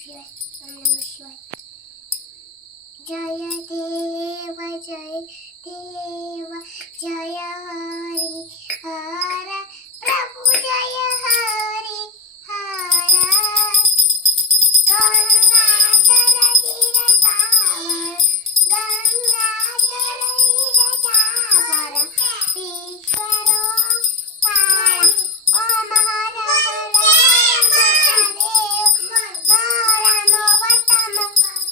जय देव जय हरि हर प्रभु जय हरि हर गंगाधर तीरथावर गंगाधर तीरथावर ईश्वरो काळ ओम हर हर महादेव नरानो वतम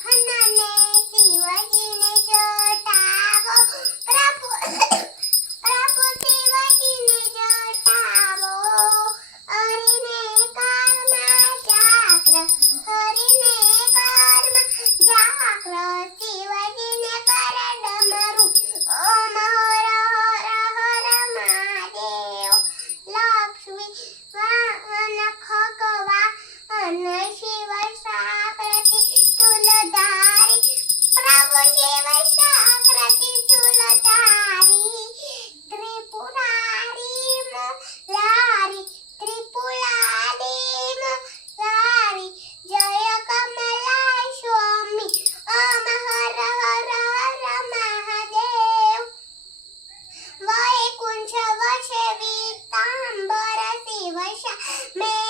हनने शिवजीने जोटावो प्रभु प्रभु शिवजीने जोटावो हरिने कर्म जाग्र हरिने कर्म जाग्र शिवजीने कर डमरू ओम हर हर हर महादेव लक्ष्मी वाहन खगवाहन शिव साकृति चूलधारी प्रभु शिव साकृति चूलधारी त्रिपुरारी मुरारी त्रिपुरारी मुरारी जय कमला स्वामी ओम हर हर हर महादेव वैकुंठ वशे वीतांबर शिव मे